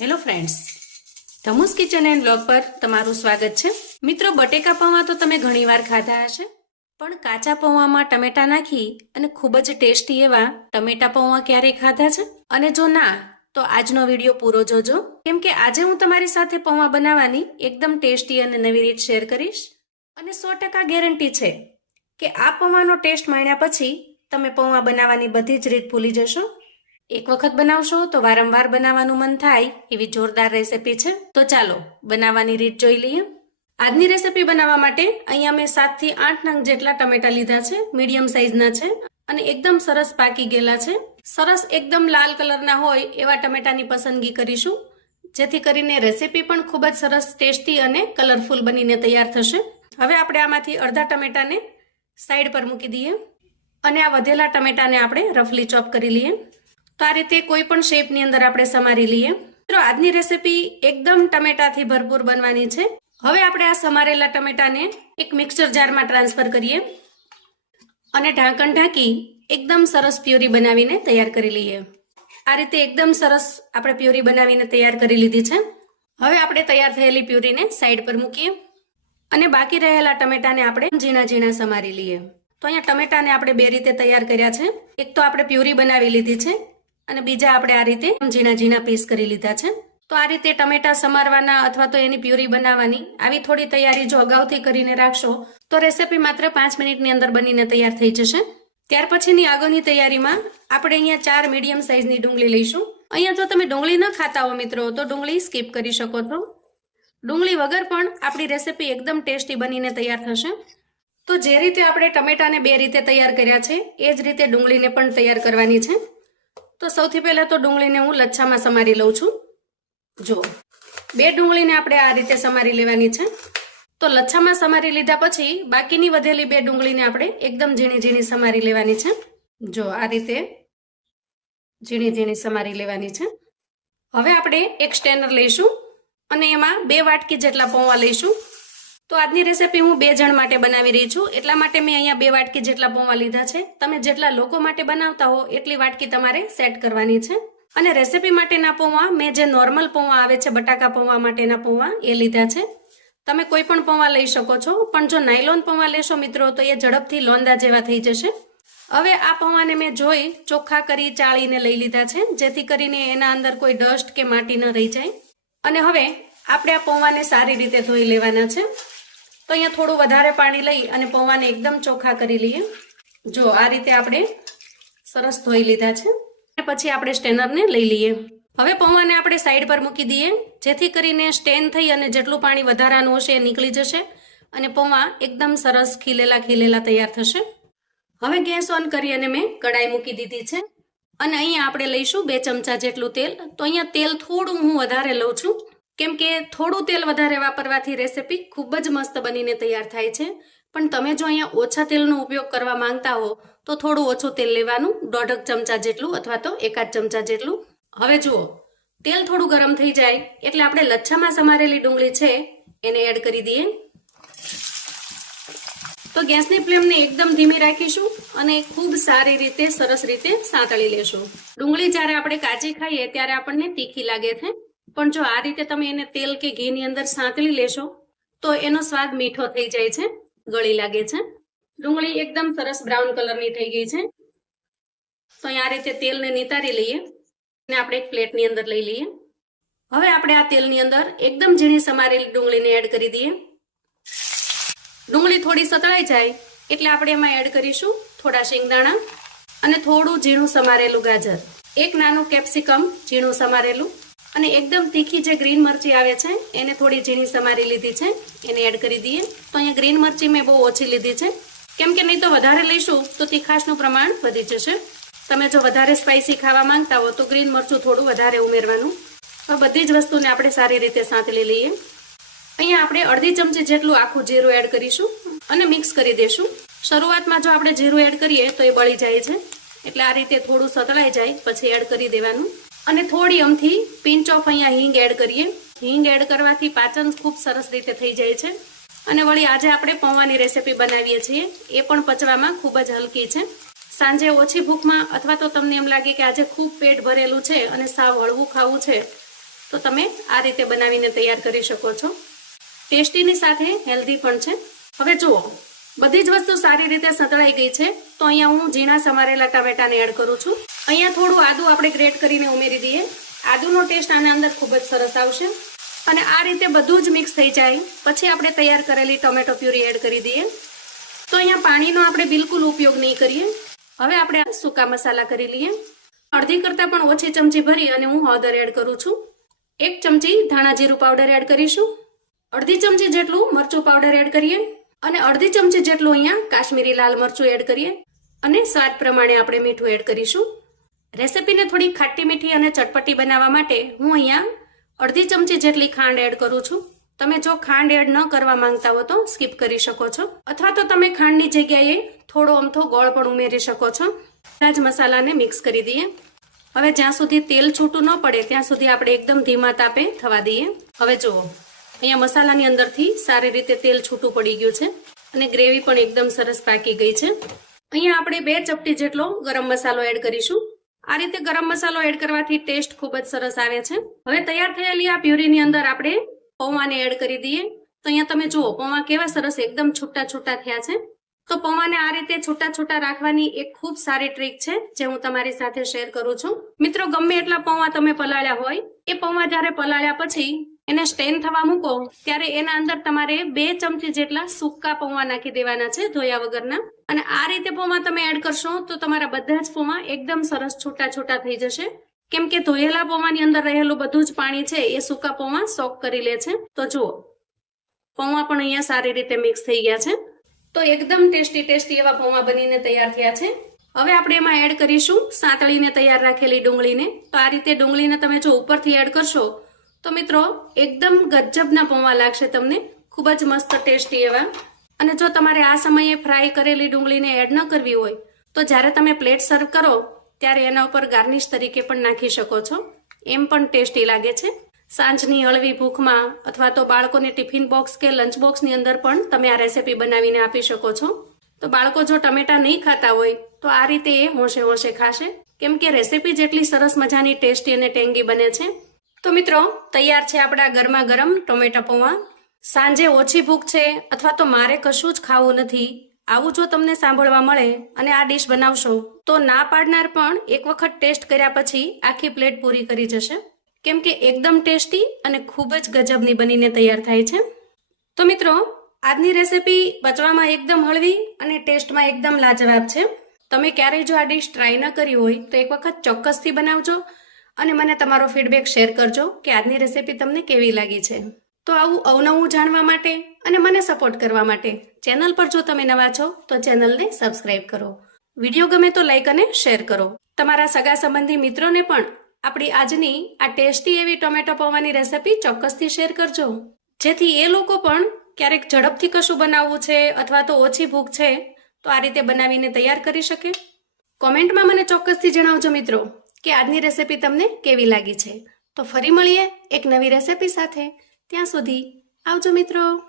Hello friends Dhamu's kitchen and blog પર તમારું સ્વાગત છે. મિત્રો, બટેકા પૌવા તો તમે ઘણીવાર ખાધા હશે, પણ કાચા પૌવામાં ટમેટા નાખી અને ખૂબ જ ટેસ્ટી એવા ટમેટા પૌવા ક્યારેય ખાધા છે? અને જો ના, તો આજનો વીડિયો પૂરો જોજો. કેમ કે આજે હું તમારી સાથે પૌવા બનાવવાની એકદમ ટેસ્ટી અને નવી રીત શેર કરીશ. અને સો ટકા ગેરંટી છે કે આ પૌવાનો ટેસ્ટ માણ્યા પછી તમે પૌવા બનાવવાની બધી જ રીત ભૂલી જશો. એક વખત બનાવશો તો વારંવાર બનાવવાનું મન થાય એવી જોરદાર રેસીપી છે. તો ચાલો, બનાવવાની રીત જોઈ લઈએ. આજની રેસીપી બનાવવા માટે અહીંયા મેં સાતથી આઠ નંગ જેટલા ટમેટા લીધા છે, મીડિયમ સાઇઝના છે અને એકદમ સરસ પાકી ગયેલા છે. સરસ એકદમ લાલ કલરના હોય એવા ટમેટાની પસંદગી કરીશું, જેથી કરીને રેસીપી પણ ખૂબ જ સરસ ટેસ્ટી અને કલરફુલ બનીને તૈયાર થશે. હવે આપણે આમાંથી અડધા ટમેટાને સાઈડ પર મૂકી દઈએ અને આ વધેલા ટમેટાને આપણે રફલી ચોપ કરી લઈએ. તો આ રીતે કોઈ પણ શેપની અંદર આપણે સમારી લઈએ. મિત્રો, આજની રેસિપી એકદમ ટમેટાથી ભરપૂર બનવાની છે. હવે આપણે આ સમારેલા ટમેટાને એક મિક્સર જારમાં ટ્રાન્સફર કરીએ અને ઢાંકણ ઢાંકી એકદમ સરસ પ્યુરી બનાવીને તૈયાર કરી લઈએ. આ રીતે એકદમ સરસ આપણે પ્યુરી બનાવીને તૈયાર કરી લીધી છે. હવે આપણે તૈયાર થયેલી પ્યુરીને સાઈડ પર મૂકીએ અને બાકી રહેલા ટમેટાને આપણે ઝીણા ઝીણા સમારી લઈએ. તો અહીંયા ટમેટાને આપણે બે રીતે તૈયાર કર્યા છે. એક તો આપણે પ્યુરી બનાવી લીધી છે. અને બીજા આપણે આ રીતે ઝીણા ઝીણા પીસ કરી લીધા છે. તો આ રીતે ટમેટા સમારવાના અથવા તો એની પ્યુરી બનાવવાની. આવી થોડી તૈયારી જો અગાઉથી કરીને રાખશો, તો રેસીપી માત્ર પાંચ મિનિટની અંદર બનીને તૈયાર થઈ જશે. ત્યાર પછીની આગળની તૈયારીમાં આપણે અહીંયા ચાર મીડિયમ સાઇઝની ડુંગળી લઈશું. અહીંયા જો તમે ડુંગળી ન ખાતા હો મિત્રો, તો ડુંગળી સ્કીપ કરી શકો છો. ડુંગળી વગર પણ આપણી રેસીપી એકદમ ટેસ્ટી બનીને તૈયાર થશે. તો જે રીતે આપણે ટમેટાને બે રીતે તૈયાર કર્યા છે, એ જ રીતે ડુંગળીને પણ તૈયાર કરવાની છે. તો સૌથી પહેલાં તો ડુંગળીને હું લચ્છામાં સમારી લઉં છું. જો, બે ડુંગળીને આપણે આ રીતે સમારી લેવાની છે. તો લચ્છામાં સમારી લીધા પછી બાકીની વધેલી બે ડુંગળીને આપણે એકદમ ઝીણી ઝીણી સમારી લેવાની છે. જો, આ રીતે ઝીણી ઝીણી સમારી લેવાની છે. હવે આપણે એક સ્ટેનર લઈશું અને એમાં બે વાટકી જેટલા પૌવા લઈશું. તો આજની રેસીપી હું બે જણ માટે બનાવી રહી છું. એટલા માટે મેં અહીંયા બે વાટકી જેટલા પૌવા લીધા છે. તમે જેટલા લોકો માટે બનાવતા હો, એટલી વાટકી તમારે સેટ કરવાની છે. અને રેસીપી માટેના પૌવા, મેં જે નોર્મલ પૌવા આવે છે, બટાકા પૌવા માટેના પૌવા, એ લીધા છે. તમે કોઈ પણ પૌવા લઈ શકો છો. પણ જો નાયલોન પૌવા લેશો મિત્રો, તો એ ઝડપથી લોંદા જેવા થઈ જશે. હવે આ પૌવાને મેં જોઈ, ચોખ્ખા કરી ચાળીને લઈ લીધા છે, જેથી કરીને એના અંદર કોઈ ડસ્ટ કે માટી ન રહી જાય. અને હવે આપણે આ પૌવાને સારી રીતે ધોઈ લેવાના છે. તો અહીંયા થોડું વધારે પાણી લઈ અને પૌવાને એકદમ ચોખ્ખા કરી લઈએ. જો, આ રીતે આપણે સરસ ધોઈ લીધા છે. અને પછી આપણે સ્ટેનરને લઈ લઈએ. હવે પૌવાને આપણે સાઈડ પર મૂકી દઈએ. જેથી કરીને સ્ટેન થઈ અને જેટલું પાણી વધારાનું હશે એ નીકળી જશે અને પૌવા એકદમ સરસ ખીલેલા ખીલેલા તૈયાર થશે. હવે ગેસ ઓન કરી અને મેં કડાઈ મૂકી દીધી છે. અને અહીંયા આપણે લઈશું બે ચમચા જેટલું તેલ. તો અહીંયા તેલ થોડું હું વધારે લઉં છું. કેમ કે થોડું તેલ વધારે વાપરવાથી રેસીપી ખૂબ જ મસ્ત બનીને તૈયાર થાય છે. પણ તમે જો અહીંયા ઓછા તેલનો ઉપયોગ કરવા માંગતા હો, તો થોડું ઓછું તેલ લેવાનું દોઢક ચમચા જેટલું અથવા તો એકાદ ચમચા જેટલું. હવે જુઓ, તેલ થોડું ગરમ થઈ જાય એટલે આપણે લચ્છામાં સમારેલી ડુંગળી છે એને એડ કરી દઈએ. તો ગેસની ફ્લેમને એકદમ ધીમી રાખીશું અને ખૂબ સારી રીતે, સરસ રીતે સાંતળી લેશું. ડુંગળી જ્યારે આપણે કાચી ખાઈએ ત્યારે આપણને તીખી લાગે છે. પણ જો આ રીતે તમે એને તેલ કે ઘીની અંદર સાંતળી લેશો, તો એનો સ્વાદ મીઠો થઈ જાય છે, ગળી લાગે છે. ડુંગળી એકદમ સરસ બ્રાઉન કલરની થઈ ગઈ છે. તો આ રીતે તેલને નિતારી લઈએ. અને આપણે એક પ્લેટની અંદર લઈ લઈએ. હવે આપણે આ તેલની અંદર એકદમ ઝીણી સમારેલી ડુંગળીને એડ કરી દઈએ. ડુંગળી થોડી સતળાઈ જાય એટલે આપણે એમાં એડ કરીશું થોડા શેંગદાણા અને થોડું ઝીણું સમારેલું ગાજર. એક નાનું કેપ્સિકમ ઝીણું સમારેલું. અને એકદમ તીખી જે ગ્રીન મરચી આવે છે, એને થોડી ઝીણી સમારી લીધી છે. એને એડ કરી દઈએ. તો અહીંયા ગ્રીન મરચી મેં બહુ ઓછી લીધી છે. કેમ કે નહીં તો વધારે લઈશું, તો તીખાશનું પ્રમાણ વધી જશે. તમે જો વધારે સ્પાઇસી ખાવા માંગતા હો, તો ગ્રીન મરચું થોડું વધારે ઉમેરવાનું. તો બધી જ વસ્તુને આપણે સારી રીતે સાંતળી લઈએ. અહીંયા આપણે અડધી ચમચી જેટલું આખું જીરું એડ કરીશું અને મિક્સ કરી દેશું શરૂઆતમાં જો આપણે જીરું એડ કરીએ, તો એ બળી જાય છે. એટલે આ રીતે થોડું સતળાઈ જાય, પછી એડ કરી દેવાનું. અને થોડી અમથી પિંચ ઓફ અહીંયા હિંગ એડ કરીએ. હિંગ એડ કરવાથી પાચન ખૂબ સરસ રીતે થઈ જાય છે. અને વળી આજે આપણે પૌવાની રેસીપી બનાવીએ છીએ. એ પણ પચવામાં ખૂબ જ હલકી છે. સાંજે ઓછી ભૂખમાં અથવા તો તમને એમ લાગે કે આજે ખૂબ પેટ ભરેલું છે અને સાવ હળવું ખાવું છે, તો તમે આ રીતે બનાવીને તૈયાર કરી શકો છો. ટેસ્ટીની સાથે હેલ્ધી પણ છે. હવે જુઓ, બધી જ વસ્તુ સારી રીતે સંતળાઈ ગઈ છે. તો અહીંયા હું ઝીણા સમારેલા ટામેટાને એડ કરું છું. અહીંયા થોડું આદુ આપણે ગ્રેટ કરીને ઉમેરી દઈએ. આદુનો ટેસ્ટ આના અંદર ખૂબ જ સરસ આવશે. અને આ રીતે બધું જ મિક્સ થઈ જાય. પછી આપણે તૈયાર કરેલી ટોમેટો પ્યુરી એડ કરી દઈએ. તો અહીંયા પાણીનો આપણે બિલકુલ ઉપયોગ નહીં કરીએ. હવે આપણે સૂકા મસાલા કરી લઈએ. અડધી કરતાં પણ ઓછી ચમચી ભરી અને હું હળદર એડ કરું છું. એક ચમચી ધાણા જીરું પાવડર એડ કરીશું. અડધી ચમચી જેટલું મરચું પાવડર એડ કરીએ. અને અડધી ચમચી જેટલું અહીંયા કાશ્મીરી લાલ મરચું એડ કરીએ. અને સ્વાદ પ્રમાણે આપણે મીઠું એડ કરીશું. રેસિપીને થોડી ખાટી મીઠી અને ચટપટી બનાવવા માટે હું અહીંયા અડધી ચમચી જેટલી ખાંડ એડ કરું છું. તમે જો ખાંડ એડ ન કરવા માંગતા હો તો સ્કીપ કરી શકો છો. અથવા તો તમે ખાંડની જગ્યાએ થોડો અમથો ગોળ પણ ઉમેરી શકો છો. બધા જ મસાલાને મિક્સ કરી દઈએ. હવે જ્યાં સુધી તેલ છૂટું ન પડે ત્યાં સુધી આપણે એકદમ ધીમા તાપે થવા દઈએ. હવે જુઓ, અહીંયા મસાલાની અંદરથી સારી રીતે તેલ છૂટું પડી ગયું છે અને ગ્રેવી પણ એકદમ સરસ પાકી ગઈ છે. અહીંયા આપણે બે ચપટી જેટલો ગરમ મસાલો એડ કરીશું. આ રીતે ગરમ મસાલો એડ કરવાથી ટેસ્ટ ખૂબ જ સરસ આવે છે. હવે તૈયાર થયેલી આ પ્યુરીની અંદર આપણે પૌવાને એડ કરી દઈએ. તો અહીંયા તમે જુઓ પૌવા કેવા સરસ એકદમ છૂટા છૂટા થયા છે. તો પૌવાને આ રીતે છૂટા છૂટા રાખવાની એક ખૂબ સારી ટ્રીક છે, જે હું તમારી સાથે શેર કરું છું. મિત્રો, ગમે એટલા પૌવા તમે પલાળ્યા હોય, એ પૌવા જ્યારે પલાળ્યા પછી એને સ્ટેન થવા મૂકો, ત્યારે એના અંદર તમારે બે ચમચી જેટલા સૂકા પૌવા નાખી દેવાના છે ધોયા વગરના. અને આ રીતે પૌવા તમે એડ કરશો, તો તમારા બધા જ પૌવા એકદમ સરસ છૂટા છૂટા થઈ જશે. કેમ કે ધોયેલા પૌવાની અંદર રહેલું બધું જ પાણી છે, એ સૂકા પૌવા સોક કરી લે છે. તો જુઓ, પૌવા પણ અહીંયા સારી રીતે મિક્સ થઈ ગયા છે. તો એકદમ ટેસ્ટી ટેસ્ટી એવા પૌવા બનીને તૈયાર થયા છે. હવે આપણે એમાં એડ કરીશું સાંતળીને તૈયાર રાખેલી ડુંગળીને. તો આ રીતે ડુંગળીને તમે જો ઉપરથી એડ કરશો તો મિત્રો, એકદમ ગજબના પૌવા લાગશે તમને. ખૂબ જ મસ્ત ટેસ્ટી એવા. અને જો તમારે આ સમયે ફ્રાય કરેલી ડુંગળીને એડ ન કરવી હોય, તો જ્યારે તમે પ્લેટ સર્વ કરો, ત્યારે એના ઉપર ગાર્નિશ તરીકે પણ નાખી શકો છો. એમ પણ ટેસ્ટી લાગે છે. સાંજની હળવી ભૂખમાં અથવા તો બાળકોને ટિફિન બોક્સ કે લંચ બોક્સની અંદર પણ તમે આ રેસિપી બનાવીને આપી શકો છો. તો બાળકો જો ટમેટા નહીં ખાતા હોય, તો આ રીતે એ હોંશે હોંશે ખાશે. કેમ કે રેસીપી જેટલી સરસ મજાની ટેસ્ટી અને ટેંગી બને છે તો મિત્રો, તૈયાર છે આપણા ગરમા ગરમ ટોમેટા પૌવા. સાંજે ઓછી ભૂખ છે અથવા તો મારે કશું જ ખાવું નથી. આવું જો તમને સાંભળવા મળે અને આ ડીશ બનાવશો, તો ના પાડનાર પણ એક વખત ટેસ્ટ કર્યા પછી આખી પ્લેટ પૂરી કરી જશે. કેમ કે એકદમ ટેસ્ટી અને ખૂબ જ ગજબની બનીને તૈયાર થાય છે. તો મિત્રો, આજની રેસિપી બચવામાં એકદમ હળવી અને ટેસ્ટમાં એકદમ લાજવાબ છે. તમે ક્યારેય જો આ ડીશ ટ્રાય ન કરી હોય, તો એક વખત ચોક્કસથી બનાવજો અને મને તમારો ફીડબેક શેર કરજો કે આજની રેસીપી તમને કેવી લાગી છે. તો આવું અવનવું જાણવા માટે અને મને સપોર્ટ કરવા માટે ચેનલ પર જો તમે નવા છો, તો ચેનલને સબસ્ક્રાઇબ કરો. વીડિયો ગમે તો લાઈક અને શેર કરો. તમારા સગા સંબંધી મિત્રોને પણ આપણી આજની આ ટેસ્ટી એવી ટોમેટો પૌવાની રેસિપી ચોક્કસથી શેર કરજો. જેથી એ લોકો પણ ક્યારેક ઝડપથી કશું બનાવવું છે અથવા તો ઓછી ભૂખ છે, તો આ રીતે બનાવીને તૈયાર કરી શકે. કોમેન્ટમાં મને ચોક્કસથી જણાવજો મિત્રો. કે આજની રેસિપી તમને કેવી લાગી છે? તો ફરી મળીએ એક નવી રેસિપી સાથે. ત્યાં સુધી આવજો મિત્રો.